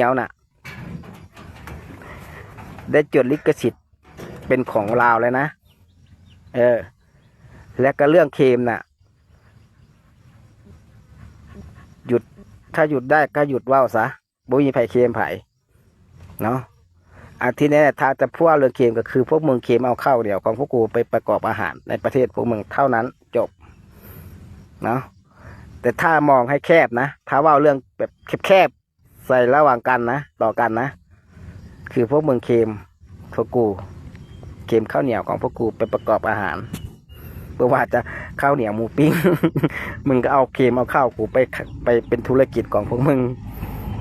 เหนียวน่ะได้จดลิขสิทธิ์เป็นของลาวเลยนะและก็เรื่องเคมน่ะหยุดถ้าหยุดได้ก็หยุดว่าวซะบ่มีไผเคมไผเนาะที่นี้ถ้าจะพูดเรื่องเคมก็คือพวกมึงเคมเอาเข้าเดี๋ยวของพวกกูไปประกอบอาหารในประเทศพวกมึงเท่านั้นจบเนาะแต่ถ้ามองให้แคบนะถ้าว่าเรื่องแบบแคบๆใส่ระหว่างกันนะต่อกันนะคือพวกมึงเคมพวกกูเคมข้าวเหนียวของพวกกูไปประกอบอาหารเพื่อว่าจะข้าวเหนียวหมูปิ้ง มึงก็เอาเคมเอาข้าวกูไปเป็นธุรกิจของพวกมึง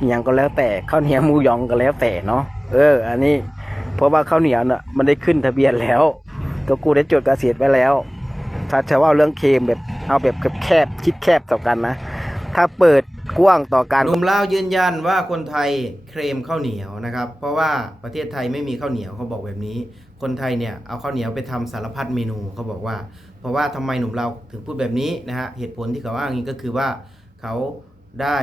อย่างก็แล้วแต่ข้าวเหนียวหมูยองก็แล้วแต่เนาะอันนี้เพราะว่าข้าวเหนียวเนาะมันได้ขึ้นทะเบียนแล้วตัวกูได้จดเกษตรไว้แล้วถ้าจะว่าเรื่องเคมแบบเอาแบบแคบคิดแคบต่อกันนะถ้าเปิดกว้างต่อกันหนุ่มลาวยืนยันว่าคนไทยเคลมข้าวเหนียวนะครับเพราะว่าประเทศไทยไม่มีข้าวเหนียวเขาบอกแบบนี้คนไทยเนี่ยเอาข้าวเหนียวไปทำสารพัดเมนูเขาบอกว่าเพราะว่าทำไมหนุ่มลาวถึงพูดแบบนี้นะฮะเหตุผลที่เขาอ้างนี้ก็คือว่าเขาได้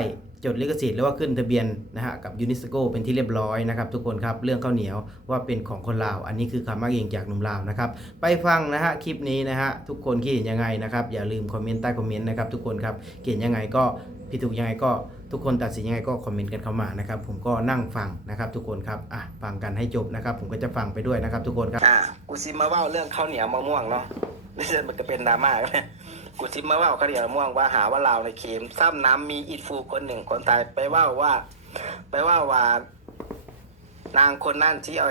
จดลิขสิทธิ์หรือว่าขึ้นทะเบียนนะฮะกับยูเนสโกเป็นที่เรียบร้อยนะครับทุกคนครับเรื่องข้าวเหนียวว่าเป็นของคนลาวอันนี้คือคำอ้างอิงจากหนุ่มลาวนะครับไปฟังนะฮะคลิปนี้นะฮะทุกคนคิดเห็นยังไงนะครับอย่าลืมคอมเมนต์ใต้คอมเมนต์นะครับทุกคนครับคิดเห็นยังไงก็ผิดถูกยังไงก็ทุกคนตัดสินยังไงก็คอมเมนต์กันเข้ามานะครับผมก็นั่งฟังนะครับทุกคนครับฟังกันให้จบนะครับผมก็จะฟังไปด้วยนะครับทุกคนครับกูซิมาว่าเรื่องข้าวเหนียวมะม่วงเนาะนี่มันจะเป็นดราม่าเลยกูซิมาว่าข้าวเหนียวมะม่วงว่าหาว่าลาวในเค็มซ้ำน้ำมีอินฟูคนหนึ่งคนตายไปว่านางคนนั่นที่เอา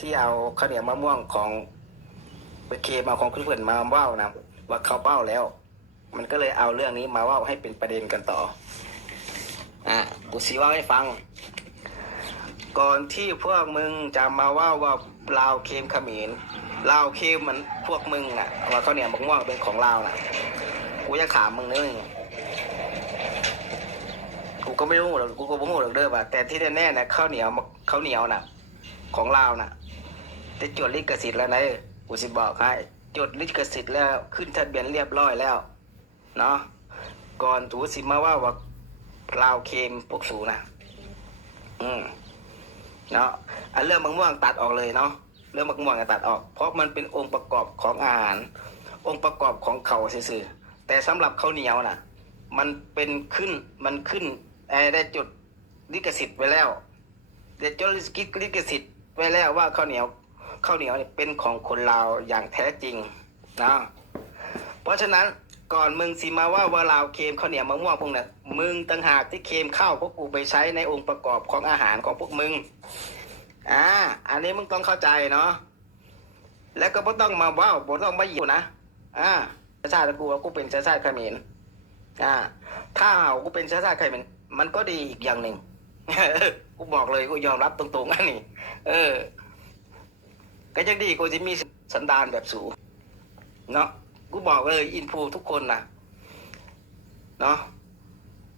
ที่เอาข้าวเหนียวมะม่วงของไปเค็มเอาของคุณเพื่อนมาว่านะว่าเขาเบ้าแล้วมันก็เลยเอาเรื่องนี้มาว่าให้เป็นประเด็นกันต่อกูซีว่าให้ฟังก่อนที่พวกมึงจะมาว่าลาวเค็มเขมรลาวเค็มมันพวกมึงน่ะว่าเขาเนี่ยมะม่วงเป็นของลาวน่ะกูจะถามมึงนึงกูก็ไม่รู้หรอกกูก็ไม่รู้หรอกเด้อว่าแต่ที่แน่ๆนะข้าวเหนียวน่ะของลาวน่ะจะจดลิขสิทธิ์แล้วนะกูสิบอกให้จดลิขสิทธิ์แล้วขึ้นทะเบียนเรียบร้อยแล้วเนาะก่อนถูสิมาว่าลาวเค็มพวกสูนะเนาะเรื่องมะม่วงตัดออกเลยเนาะเรื่องมะม่วงตัดออกเพราะมันเป็นองค์ประกอบของอาหารองค์ประกอบของเขาซื่อๆแต่สำหรับข้าวเหนียวน่ะมันขึ้นได้จดลิขสิทธิ์ไว้แล้วได้จดลิขสิทธิ์ไว้แล้วว่าข้าวเหนียวเนี่ยเป็นของคนลาวอย่างแท้จริงนะเพราะฉะนั้นก่อนมึงสิมาว่าลาวเค็มข้าวเหนียวมะม่วงพวกนั้นมึงต่างหากที่เค็มข้าวพวกกูไปใช้ในองค์ประกอบของอาหารของพวกมึงอันนี้มึงต้องเข้าใจเนาะแล้วก็ไม่ต้องมาบ่ต้องมาอยู่นะชาติกูเป็นชาติเขมรถ้ากูเป็นชาติเขมรมันก็ดีอีกอย่างหนึ่ง กูบอกเลยกูยอมรับตรงๆอันนี้ก็ยังดีกูจะมีสันดานแบบสูงเนาะกูบอกเลยอินฟูทุกคนนะเนาะ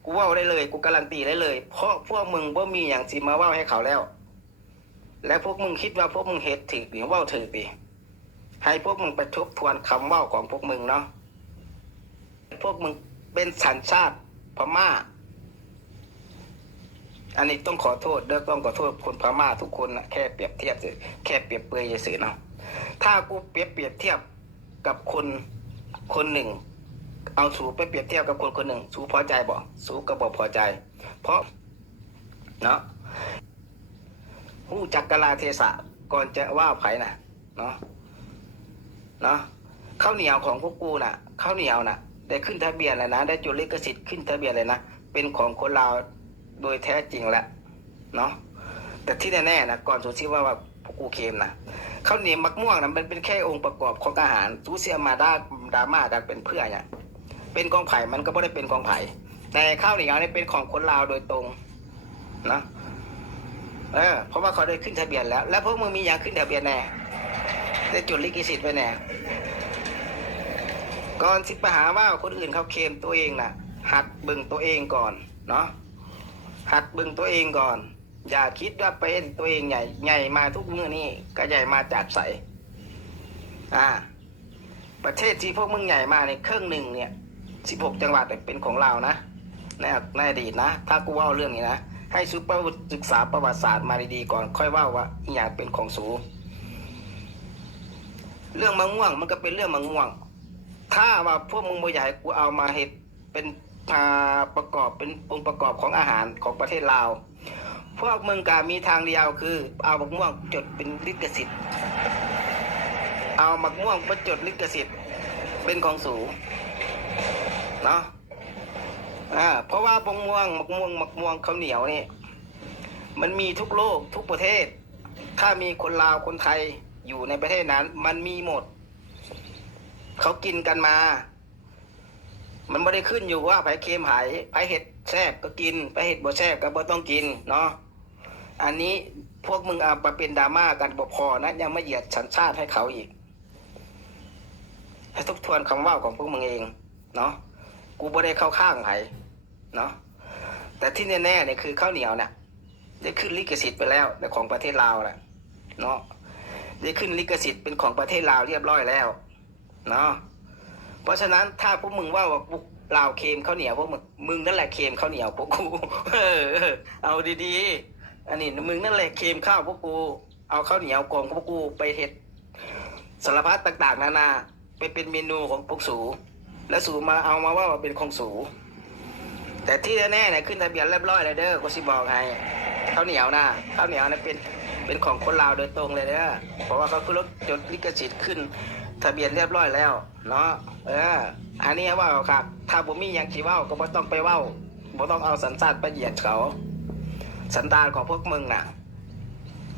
กูว่าได้เลยกูการันตีได้เลยเพราะพวกมึงว่ามีอย่างสิมาว่าให้เขาแล้วและพวกมึงคิดว่าพวกมึงเฮ็ดถือหรือว่าถือปีให้พวกมึงไปทบทวนคำว่าของพวกมึงเนาะพวกมึงเป็นสัญชาติพม่าอันนี้ต้องขอโทษต้องขอโทษคนพม่าทุกคนนะแค่เปรียบเทียบแค่เปรียบเปรยเฉยๆเนาะถ้ากูเปรียบเทียบกับคนหนึ่งเอาสูไปเปรียบเทียบกับคนหนึ่งสูพอใจบ่สูก็บ่พอใจเพราะเนาะหู้จักกลาเทศะก่อนจะว่าไผ่น่ะเนาะข้าวเหนียวของพวกกูน่ะข้าวเหนียวน่ะได้ขึ้นทะเบียนเลยนะได้จดลิขสิทธิ์ขึ้นทะเบียนเลยนะเป็นของคนลาวโดยแท้จริงแหละเนาะแต่ที่แน่ๆนะก่อนสูซิว่าพวกกูเค็มนะข้าวเหนียวมะม่วงนะมันเป็นแค่องค์ประกอบของอาหารสูเซียมาดราม่ากันเป็นเพื่อเนี่ยเป็นกองไผ่มันก็ไม่ได้เป็นกองไผ่แต่ข้าวเหนียวนี่เป็นของคนลาวโดยตรงนะเพราะว่าเขาได้ขึ้นทะเบียนแล้วพวกมึงมีอย่างขึ้นทะเบียนแน่ได้จดลิขสิทธิ์ไว้แน่ก่อนสิไปหาว่าคนอื่นเขาเค็มตัวเองน่ะหัดบึงตัวเองก่อนเนาะหัดบึงตัวเองก่อนอย่าคิดว่าเป็นตัวเองใหญ่มาทุกมื้อนี่ก็ใหญ่มาจากใสประเทศที่พวกมึงใหญ่มาในครึ่งหนึ่งเนี่ย16 จังหวัดเป็นของเรานะในอดีตนะถ้ากูว่าเรื่องนี้นะ ให้สุภาพศึกษาประวัติศาสตร์มาดีๆก่อนค่อยว่าอีหยังเป็นของสูงเรื่องมะม่วงมันก็เป็นเรื่องมะม่วงถ้าว่าพวกมึงบ่อยากให้กูเอามาเฮ็ดเป็นประกอบเป็นองค์ประกอบของอาหารของประเทศลาวพวกมึงก็มีทางเดียวคือเอามะม่วงจดเป็นลิขสิทธิ์เอามะม่วงมาจดลิขสิทธิ์เป็นของสูงเนาะเพราะว่ามะม่วงข้าวเหนียวนี่มันมีทุกโลกทุกประเทศถ้ามีคนลาวคนไทยอยู่ในประเทศนั้นมันมีหมดเขากินกันมามันไม่ได้ขึ้นอยู่ว่าไผเค็มไผเห็ดแซ่บก็กินไผเห็ดบ่แซ่บก็บ่ต้องกินเนาะอันนี้พวกมึงเอามาเป็นดราม่ากันบ่พอนะยังไม่เหยียดสัญชาติให้เขาอีกให้ทบทวนคำว่าของพวกมึงเองเนาะกูบ่ได้เข้าข้างไผเนาะแต่ที่แน่ๆเนี่ยคือข้าวเหนียวเนี่ยได้ขึ้นลิขสิทธิ์ไปแล้วในของประเทศลาวแหละเนาะได้ขึ้นลิขสิทธิ์เป็นของประเทศลาวเรียบร้อยแล้วเนาะเพราะฉะนั้นถ้าพวกมึงว่าลาวเค็มข้าวเหนียวพวกมึงนั่นแหละเค็มข้าวเหนียวพวกกูเอาดีๆอันนี้มึงนั่นแหละเค็มข้าวพวกกูเอาข้าวเหนียวกองพวกกูไปเฮ็ดสารพัดต่างๆนานาไปเป็นเมนูของพวกสูและสูมาเอามาว่าเป็นของสูแต่ที่แน่ๆเนี่ยขึ้นทะเบียนเรียบร้อยเลยเด้อกูสิบอกให้ข้าวเหนียวนะข้าวเหนียวเนี่ยเป็นของคนลาวโดยตรงเลยเด้อเพราะว่าเขาคือรถจดลิขสิทธิ์ขึ้นทะเบียนเรียบร้อยแล้วเนาะอันนี้ว่าครับถ้าบ่มีอย่างที่ว่าก็บ่ต้องไปว่าบ่ต้องเอาสัญชาติไปเหยียดเขาสันดานของพวกมึงน่ะ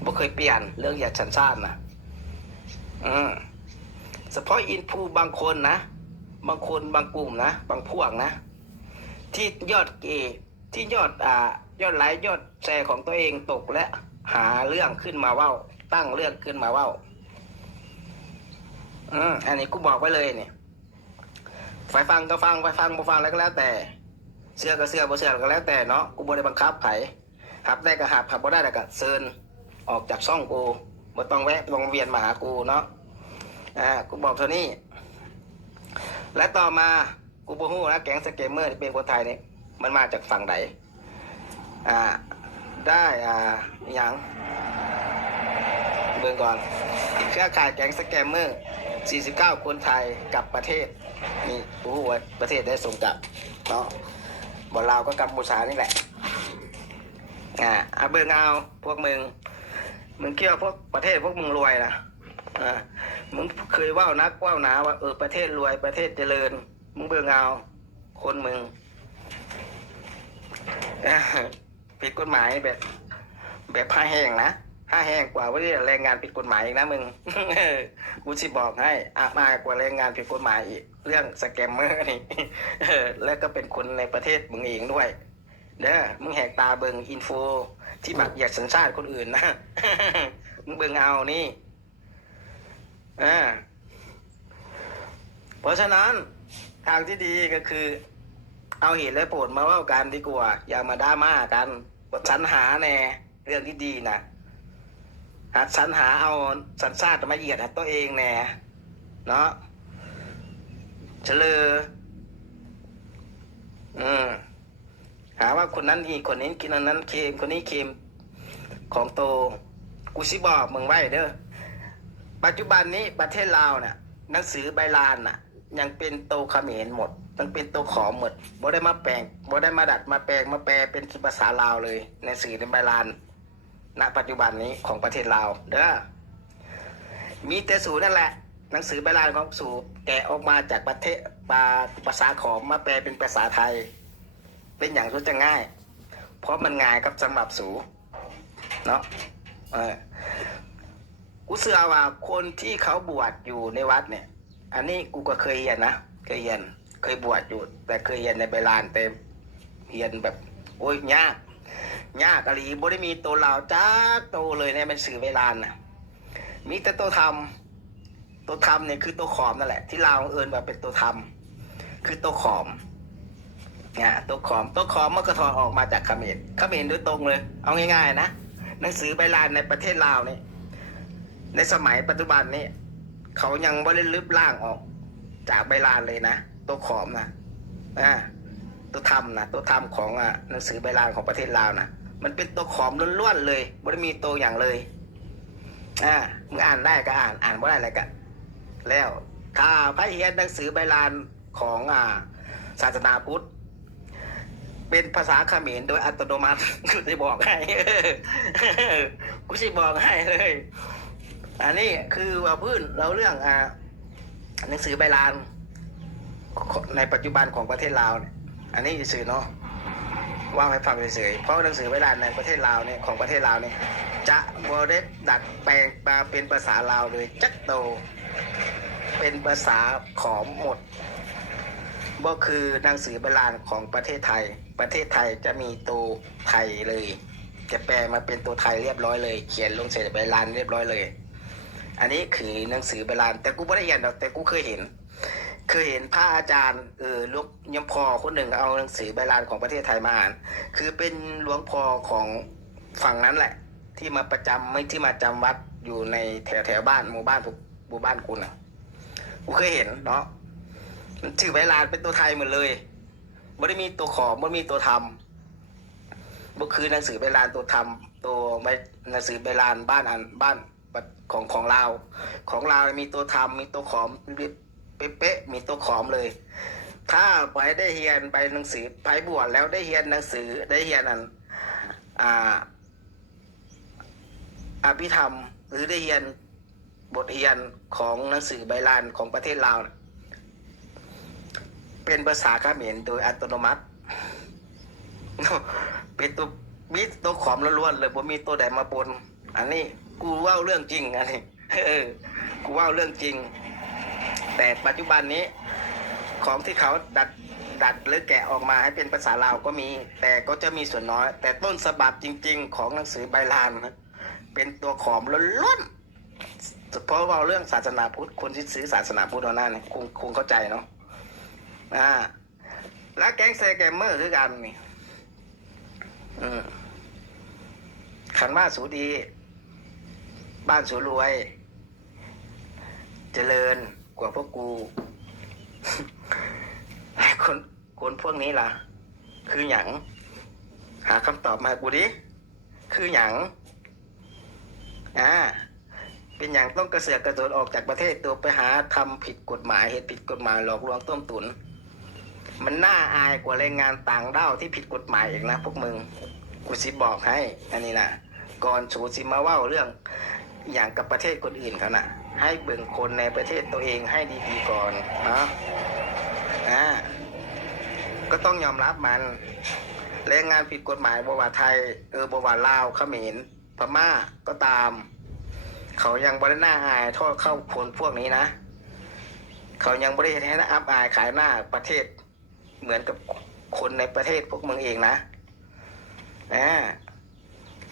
บ่เคยเปลี่ยนเรื่องเหยียดสัญชาตินะเฉพาะอินฟูบางคนนะบางคนบางกลุ่มนะบางพวกนะที่ยอดที่ยอดไลค์ยอดแชร์ของตัวเองตกและหาเรื่องขึ้นมาเว้าตั้งเรื่องขึ้นมาเว้าอันนี้กูบอกไว้เลยเนี่ยไฟฟังก็ฟังไฟฟังบ่ฟังแล้วก็แล้วแต่เชื่อก็เชื่อบ่เชื่อก็แล้วแต่เนาะกูบ่ได้บังคับไผหับได้ก็หับบ่ได้ก็เชิญออกจากช่องกูบ่ต้องแวะวงเวียนมาหากูเนาะกูบอกเท่านี้และต่อมากูบ่ฮู้นะแก๊งสเกมเมอร์ที่เป็นคนไทยนี่มันมาจากฝั่งไหนได้อย่างเบิ่งก่อนเครือข่ายแก๊งสแกมเมอร์49คนไทยกับประเทศนี่กูฮู้ว่าประเทศได้ส่งกลับเนาะบ่ลาวก็กัมพูชานี่แหละเบิ่งเอาพวกมึงคิดว่าพวกประเทศพวกมึงรวยนะมึงเคยว่านักว่าหนาว่าประเทศรวยประเทศเจริญมึงเบิ่งเอาคนมึงผิดกฎหมายแบบผ้าแห้งนะผ้าแห้งกว่าว่าแรงงานผิดกฎหมายอีกนะมึงกูสิบอกให้มากกว่าแรงงานผิดกฎหมายอีกเรื่องสแกมเมอร์นี่แล้วก็เป็นคนในประเทศมึงเองด้วยเด้อมึงแหกตาเบิ่งอินโฟที่แบบเหยียดสัญชาติคนอื่นนะมึงเบิ่งเอานี่เพราะฉะนั้นทางที่ดีก็คือเอาเหตุและผลมาว่ากันดีกว่าอย่ามาดราม่ากันบทสรรหาแน่เรื่องที่ดีนะหัดสรรหาเอาสัญชาติมาเหยียดตัวเองแน่เนาะเฉลยหาว่าคนนั้นอีกคนนี้กินอันนั้นเค็มคนนี้เค็มของโตกูสิบอกมึงไว้เด้อปัจจุบันนี้ประเทศลาวน่ะหนังสือใบลานน่ะยังเป็นโตเขมรหมดยังเป็นโตขอมหมดบ่ได้มาแปลงบ่ได้มาดัดมาแปลงมาแปลเป็นภาษาลาวเลยในสื่อในใบลานณปัจจุบันนี้ของประเทศลาวเด้อมีแต่สูนั่นแหละหนังสือใบลานของสูแกะออกมาจากประเทศภาษาขอมมาแปลเป็นภาษาไทยเป็นอย่างรู้จะง่ายเพราะมันง่ายครับสำหรับสูเนาะกูเชื่อว่าคนที่เขาบวชอยู่ในวัดเนี่ยอันนี้กูก็เคยเรียนนะเคยบวชอยู่แต่เคยเรียนในใบลานเต็มเรียนแบบโอ้ยยากอะไรบ่ได้มีตัวลาวจ้าโตเลยในหนังสือใบลานนะมีแต่ตัวธรรมเนี่ยคือตัวขอมนั่นแหละที่ลาวเอิญแบบเป็นตัวธรรมคือตัวขอมตัวขอมมันก็ถอดออกมาจากเขมรโดยตรงเลยเอาง่ายๆนะหนังสือใบลานในประเทศลาวนี่ในสมัยปัจจุบันนี้เขายังไม่ได้ลึบล่างออกจากใบลานเลยนะตัวขอมนะตัวธรรมของหนังสือใบลานของประเทศลาวนะ มันเป็นตัวขอมล้วนๆเลยไม่ได้มีตัวอย่างเลยมึงอ่านได้ก็อ่านไม่ได้อะไรก็แล้วถ้าพระเฮียนหนังสือใบลานของศาสนาพุทธเป็นภาษาเขมรโดยอัตโนมัติ กูจะบอกให้ กูจะบอกให้เลย อันนี้คือว่าพื้นเราเรื่องหนังสือใบลานในปัจจุบันของประเทศลาวเนี่ยอันนี้สื่อเนาะว่าให้ฟังเฉยๆเพราะหนังสือใบลานในประเทศลาวเนี่ยของประเทศลาวเนี่ยจะโมเดลดัดแปลงมาเป็นภาษาลาวเลยจักโตเป็นภาษาขอมหมดก็คือหนังสือใบลานของประเทศไทยประเทศไทยจะมีตัวไทยเลยจะแปลมาเป็นตัวไทยเรียบร้อยเลยเขียนลงใส่ใบลานเรียบร้อยเลยอันนี้คือหนังสือใบลานแต่กูไม่ได้เรียนหรอกแต่กูเคยเห็นพระอาจารย์ลูกยมพอคนหนึ่งเอาหนังสือใบลานของประเทศไทยมาอ่านคือเป็นหลวงพ่อของฝั่งนั้นแหละที่มาประจำไม่ที่มาจำวัดอยู่ในแถวบ้านหมู่บ้านกูน่ะกูเคยเห็นเนาะมันชื่อใบลานเป็นตัวไทยหมดเลยไม่ได้มีตัวขอไม่มีตัวทำก็คือหนังสือใบลานตัวทำตัวหนังสือใบลานบ้านของลาวมีตัวทำมีตัวขอมเป๊ะๆมีตัวขอมเลยถ้าไปได้เรียนไปหนังสือไปบวชแล้วได้เรียนหนังสือได้เรียนอภิธรรมหรือได้เรียนบทเรียนของหนังสือใบลานของประเทศลาวเป็นภาษาเขมรโดยอัตโนมัติ เป็นตัวมีตัวขอมล้วนๆเลยบ่มีตัวใดมาปนอันนี้กูว่าเรื่องจริงอันนี้กูว่าเรื่องจริงแต่ปัจจุบันนี้ของที่เขาดัดหรือแกะออกมาให้เป็นภาษาลาวก็มีแต่ก็จะมีส่วนน้อยแต่ต้นฉบับจริงๆของหนังสือใบลานเป็นตัวขอมล้วนๆเพราะว่าเรื่องศาสนาพุทธคนที่ซื้อศาสนาพุทธเอาหน้าเนี่ยคงเข้าใจเนาะแล้วแก๊งเซแกมเมอร์คือกันนี่ขันว่าสูดีบ้านสูรวยเจริญกว่าพวกกู คนพวกนี้ล่ะคือหยังหาคำตอบมากูดิคือหยังเป็นหยังต้องกระเสือกกระโดดออกจากประเทศตัวไปหาทำผิดกฎหมายเหตุผิดกฎหมายหลอกลวงต้มตุ๋นมันน่าอายกว่าแรงงานต่างด้าวที่ผิดกฎหมายอีกนะพวกมึงกูสิบอกให้อันนี้นะก่อนสูสิมาว่าเรื่องอย่างกับประเทศคนอื่นเขานะให้เบิ่งคนในประเทศตัวเองให้ดีๆก่อนนะก็ต้องยอมรับมันแรงงานผิดกฎหมายบว่าไทยบว่าลาวเขมรพม่าก็ตามเขายังบริหน้าอายโทษเข้าคนพวกนี้นะเขายังบริให้นะอับอายขายหน้าประเทศเหมือนกับคนในประเทศพวกมึงเองนะ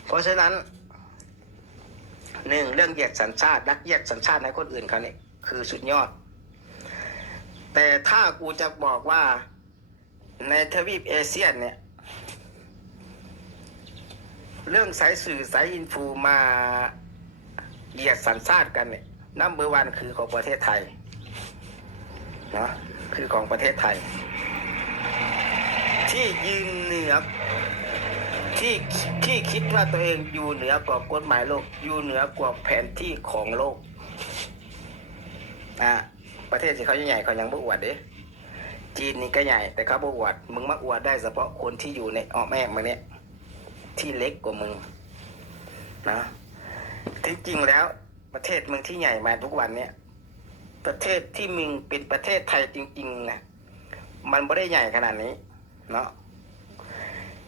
เพราะฉะนั้นหนึ่งเรื่องเหยียดสัญชาติรักเหยียดสัญชาติในคนอื่นเขาเนี่ยคือสุดยอดแต่ถ้ากูจะบอกว่าในทวีปเอเชียเนี่ยเรื่องสายสื่อสายอินฟูมาเหยียดสัญชาติกันเนี่ยนัมเบอร์วันคือของประเทศไทยนะคือของประเทศไทยที่ยืนเหนือที่คิดว่าตัวเองอยู่เหนือกว่ากฎหมายโลกอยู่เหนือกว่าแผนที่ของโลกประเทศที่เขาใหญ่เขายังบ่อวดเด้จีนนี่ก็ใหญ่แต่เขาบ่อวดมึงมาอวดได้เฉพาะคนที่อยู่ในอ้อมแอมมาเนี่ยที่เล็กกว่ามึงนะที่จริงแล้วประเทศมึงที่ใหญ่มาทุกวันเนี่ยประเทศที่มึงเป็นประเทศไทยจริงๆนะมันไม่ได้ใหญ่ขนาดนี้เนาะ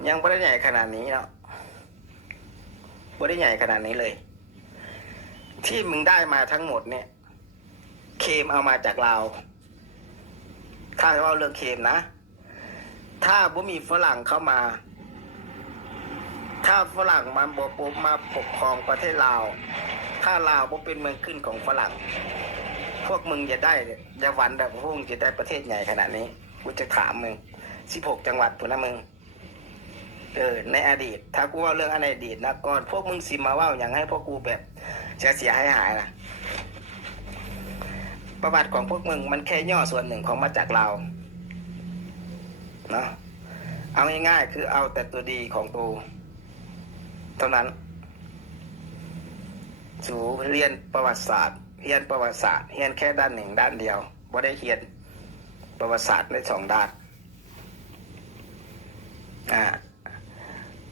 ยังไม่ได้ใหญ่ขนาดนี้เนาะไม่ได้ใหญ่ขนาดนี้เลยที่มึงได้มาทั้งหมดเนี่ยเคมเอามาจากเราถ้าว่าเรื่องเคมนะถ้าบ่มีฝรั่งเข้ามาถ้าฝรั่งมามาปกครองประเทศลาวถ้าลาวบ่เป็นเมืองขึ้นของฝรั่งพวกมึงจะได้จะหวันแบบพวกมึงจะได้ประเทศใหญ่ขนาดนี้กูจะถามมึง16 จังหวัดถูกนะมึงในอดีตถ้ากูว่าเรื่องในอดีตนะก่อนพวกมึงสิมาว่าอย่างให้พวกกูแบบเสียหายนะประวัติของพวกมึงมันแค่ย่อส่วนหนึ่งของมาจากเราเนาะเอาง่ายๆคือเอาแต่ตัวดีของกู เท่านั้นสูเรียนประวัติศาสตร์เรียนประวัติศาสตร์เรียนแค่ด้านหนึ่งด้านเดียวบ่ได้เรียนประวัติศาสตร์ใน2 ด้าน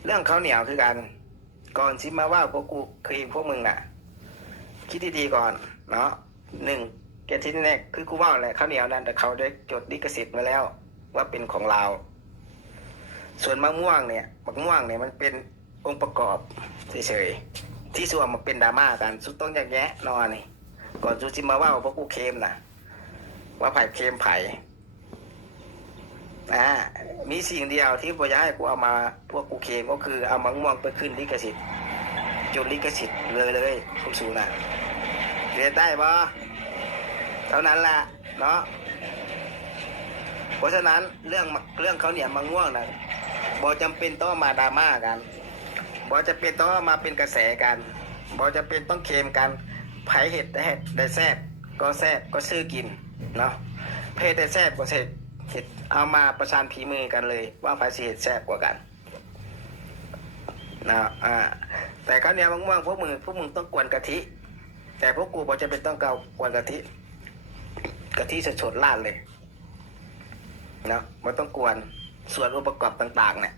เรื่องข้าวเหนียวคือกันก่อนสิมาว่าพวกกูเคยพวกมึงน่ะคิดดีๆก่อนเนาะ1เกณฑ์ที่แน่คือกูว่าแหละข้าวเหนียวนั้นแต่เขาได้จดลิขสิทธิ์ไว้แล้วว่าเป็นของเราส่วนมะม่วงเนี่ยมันเป็นองค์ประกอบเฉยๆที่ส่วนมันเป็นดราม่ากันสุดต้องแยกแยะนอนนี่ก่อนสุจิมาว่าพวกกูเคมนะว่าไผ่เคมไผ่มีสิ่งเดียวที่ผมจะให้กูเอามาพวกกูเคมก็คือเอามะม่วงไปขึ้นลิขสิทธิ์จดลิขสิทธิ์เลยคุณสูนะเรียนได้ปะเท่านั้นแหละเนาะเพราะฉะนั้นเรื่องเขาเนี่ยมะม่วงนะบอจำเป็นต้องมาดราม่ากันบอจะเป็นต้องมาเป็นกระแสกันบอจะเป็นต้องเคมกันไผ่เห็ดได้แซ่บก็แซ่บก็ซื้อกินเนาะเพศได้แซ่บก็เห็ดเอามาประชันฝีมือกันเลยว่าไผ่สิเห็ดแซ่บกว่ากันนะแต่เขาเนี่ยมะม่วงพวกมึงต้องกวนกะทิแต่พวกกูบอจะเป็นต้องกวนกะทิสดๆลาดเลยเนาะมันต้องกวนส่วนองค์ประกอบต่างๆเนี่ย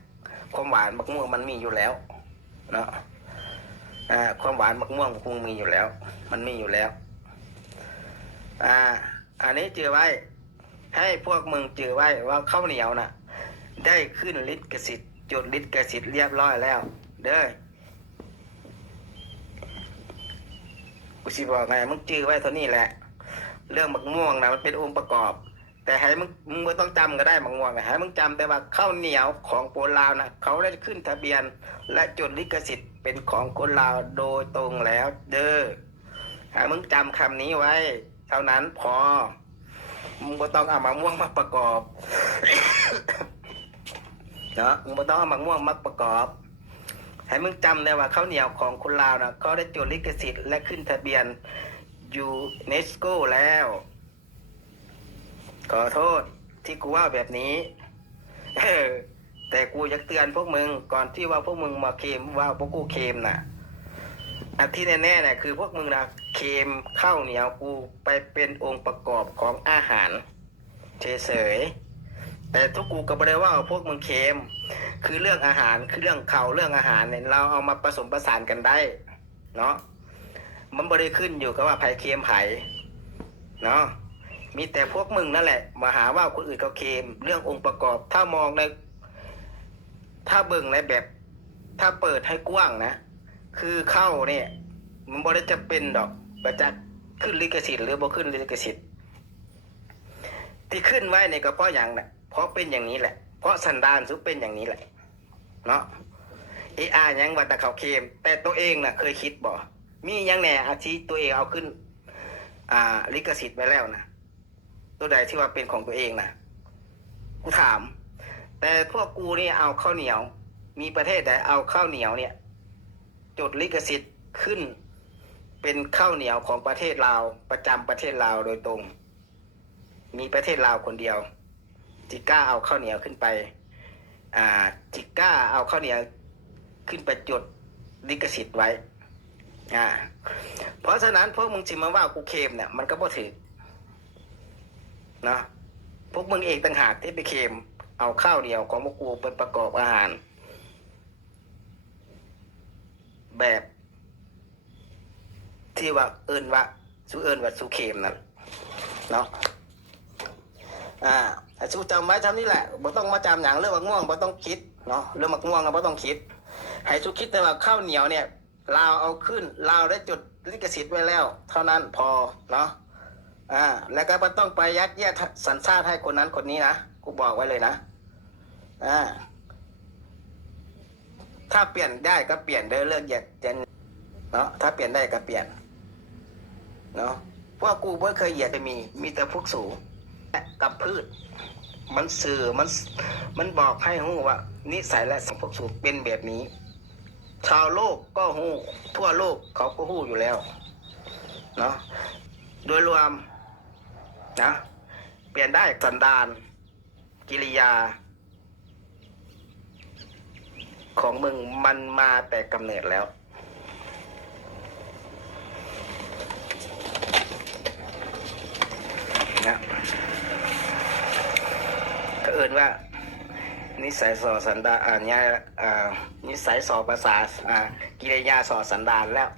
ความหวานมะม่วงมันมีอยู่แล้วเนาะความหวานมะม่วงคงมีอยู่แล้วมันมีอยู่แล้วอันนี้เจอไว้ให้พวกมึงเจอไว้ว่าข้าวเหนียวน่ะได้ขึ้นลิขสิทธิ์จดลิขสิทธิ์เรียบร้อยแล้วเด้อกูสิบอกไงมึงจื้อไว้เท่านี้แหละเรื่องมะม่วงนะมันเป็นองค์ประกอบแต่ให้มึงไม่ต้องจำก็ได้มะม่วงให้มึงจำแต่ว่าข้าวเหนียวของโปรลาวนะเขาได้ขึ้นทะเบียนและจดลิขสิทธิ์เป็นของคนลาวโดยตรงแล้วเด้อให้มึงจำคำนี้ไว้เท่านั้นพอมึงไม่ต้องเอามะม่วงมาประกอบเนาะมึงไม่ต้องเอามะม่วงมาประกอบให้มึงจำได้ว่าข้าวเหนียวของคนลาวนะเขาได้จดลิขสิทธิ์และขึ้นทะเบียนยูเนสโกแล้วขอโทษที่กูว่าแบบนี้แต่กูอยากเตือนพวกมึงก่อนที่ว่าพวกมึงมาเคมว่าพวกกูเคมนะอันที่แน่ๆเนี่ยคือพวกมึงนะเคมข้าวเหนียวกูไปเป็นองค์ประกอบของอาหารเฉยๆแต่ทุกกูก็ไม่ได้ว่าพวกมึงเคมคือเรื่องอาหารคือเรื่องข้าวเรื่องอาหารเนี่ยเราเอามาผสมผสานกันได้เนาะมันไม่ได้ขึ้นอยู่กับว่าไผ่เคมไผ่เนาะมีแต่พวกมึงนั่นแหละมาหาว่าคนอื่นเขาเคมเรื่ององค์ประกอบถ้ามองในถ้าเบิ่งในแบบถ้าเปิดให้กว้างนะคือเข้าเนี่ยมันบ่ได้จะเป็นดอกประจักษ์ขึ้นลิขสิทธิ์หรือบ่ขึ้นลิขสิทธิ์ที่ขึ้นไว้เนี่ยก็เพราะอย่างน่ะเพราะเป็นอย่างนี้แหละเพราะสันดานสุเป็นอย่างนี้แหละเนาะยังว่าแต่เขาเคมแต่ตัวเองน่ะเคยคิดบ่มียังแหน่อาชีพตัวเองเอาขึ้นลิขสิทธิ์ไว้แล้วนะตัวใดที่ว่าเป็นของตัวเองนะกูถามแต่พวกกูนี่เอาข้าวเหนียวมีประเทศใดเอาข้าวเหนียวเนี่ยจดลิขสิทธิ์ขึ้นเป็นข้าวเหนียวของประเทศลาวประจำประเทศลาวโดยตรงมีประเทศลาวคนเดียวที่กล้าเอาข้าวเหนียวขึ้นไปที่กล้าเอาข้าวเหนียวขึ้นไปจดลิขสิทธิ์ไว้เพราะฉะนั้นพวกมึงจิมาว่ากูเคมเนี่ยมันก็บ่ถือนะพวกมึงเองต่างหากที่ไปเคมเอาข้าวเหนียวของพวกกูไปประกอบอาหารแบบที่ว่าเอิญว่าสู้เคมนั่นเนาะสู้จำไว้ทำนี่แหละบ่ต้องมาจำอย่างเรื่องมะม่วงบ่ต้องคิดเนาะเรื่องมะม่วงบ่ต้องคิดให้สู้คิดแต่ว่าข้าวเหนียวเนี่ยลาวเอาขึ้นลาวได้จดลิขสิทธิ์ไว้แล้วเท่านั้นพอเนาะแล้วก็ไม่ต้องไปยัดเยียดสัญชาติให้คนนั้นคนนี้นะกูบอกไว้เลยนะถ้าเปลี่ยนได้ก็เปลี่ยนเด้อเลิกเหยียดเนาะถ้าเปลี่ยนได้ก็เปลี่ยนเนาะพวกกูไม่เคยเหยียดจะมีแต่พวกสูงกับพืชมันสื่อมันบอกให้หูว่านิสัยและสังพวกสูงเป็นแบบนี้ชาวโลกก็หูทั่วโลกเขาก็หูอยู่แล้วเนาะโดยรวมนะเปลี่ยนได้สันดานกิริยา ของมึงมันมาแต่กำเนิดแล้วนะก็เอินว่านิสัยส่อสันดานเนี่ยนิสัยส่อภาษากิริยาส่อสันดานแล้ว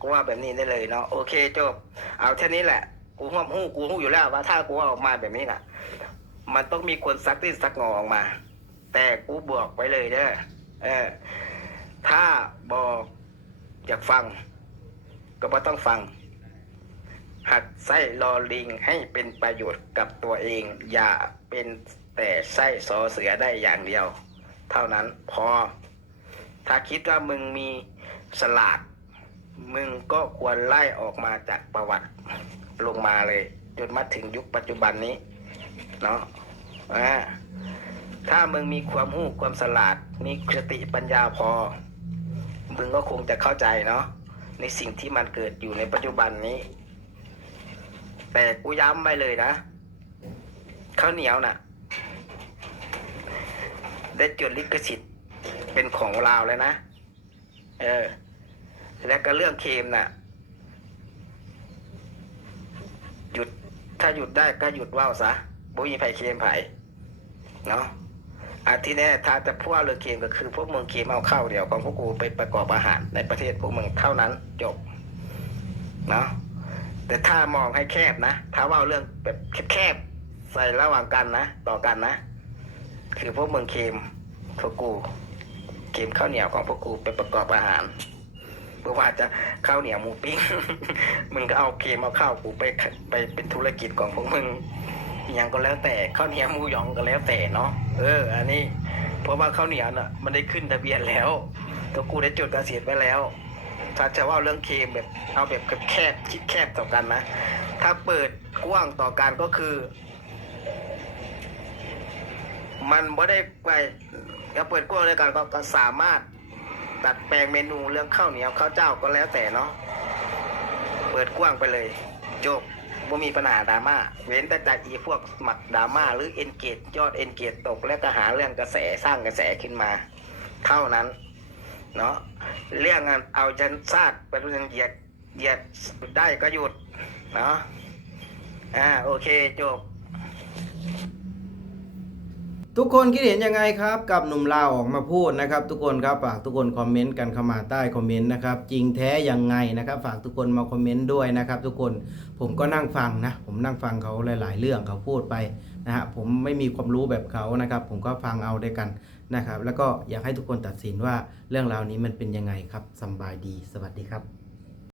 กูว่าแบบนี้ได้เลยเนาะโอเคจบเอาแค่นี้แหละกูหู้อยู่แล้วว่าถ้ากูออกมาแบบนี้น่ะมันต้องมีคนซักที่ซักงอออกมาแต่กูบอกไว้เลยเด้อถ้าบอกอยากฟังก็ไม่ต้องฟังหัดไส้ลอลิงให้เป็นประโยชน์กับตัวเองอย่าเป็นแต่ไส้สอเสือได้อย่างเดียวเท่านั้นพอถ้าคิดว่ามึงมีฉลาดมึงก็ควรไล่ออกมาจากประวัติลงมาเลยจนมาถึงยุคปัจจุบันนี้เนาะถ้ามึงมีความรู้ความฉลาดมีสติปัญญาพอมึงก็คงจะเข้าใจเนาะในสิ่งที่มันเกิดอยู่ในปัจจุบันนี้แต่กูย้ำไว้เลยนะข้าวเหนียวน่ะได้จดลิขสิทธิ์เป็นของลาวแล้วนะแล้วก็เรื่องเค็มน่ะหยุดถ้าหยุดได้ก็หยุดว่าวซะบ่มีไผเค็มไผเนาะที่แน่ถ้าจะพูดเรื่องเค็มก็คือพวกมึงเค็มเอาข้าวเดียวของพวกกูไปประกอบอาหารในประเทศพวกมึงเท่านั้นจบเนาะแต่ถ้ามองให้แคบนะถ้าว่าเรื่องแบบแคบๆใส่ระหว่างกันนะต่อกันนะคือพวกมึงเค็มพวกกูเค็มข้าวเหนียวของพวกกูไปประกอบอาหารเพราะว่าจะข้าวเหนียวหมูปิ้ง มึงก็เอาเค็มเอาข้าวกูไปเป็นธุรกิจของพวกมึงอย่างก็แล้วแต่ข้าวเหนียวหมูหยองก็แล้วแต่เนาะอันนี้เพราะว่าข้าวเหนียวน่ะมันได้ขึ้นทะเบียนแล้วตัวกูได้จดเกษียณไว้แล้วถ้าจะว่าเรื่องเค็มแบบเอาแบบแคบคิดแคบต่อกันนะถ้าเปิดกว้างต่อกันก็คือมันไม่ได้ไปก็เปิดกว้างเลยกันก็สามารถตัดแปลงเมนูเรื่องข้าวเหนียวข้าวเจ้าก็แล้วแต่เนาะเปิดกว้างไปเลยจบไม่มีปัญหาดราม่าเว้นแต่จากพวกหมักดราม่าหรือเอนเกจยอดเอนเกจตกแล้วก็หาเรื่องกระแสสร้างกระแสขึ้นมาเท่านั้นเนาะเรื่องเอาจันซาดไปรู้ยังเหยียดได้ก็หยุดเนาะโอเคจบทุกคนคิดเห็นยังไงครับกับหนุ่มลาวออกมาพูดนะครับทุกคนครับฝากทุกคนคอมเมนต์กันเข้ามาใต้คอมเมนต์นะครับจริงแท้ยังไงนะครับฝากทุกคนมาคอมเมนต์ด้วยนะครับทุกคนผมก็นั่งฟังนะผมนั่งฟังเขาหลายๆเรื่องเขาพูดไปนะฮะผมไม่มีความรู้แบบเขานะครับผมก็ฟังเอาด้วยกันนะครับแล้วก็อยากให้ทุกคนตัดสินว่าเรื่องราวนี้มันเป็นยังไงครับสบายดีสวัสดีครับ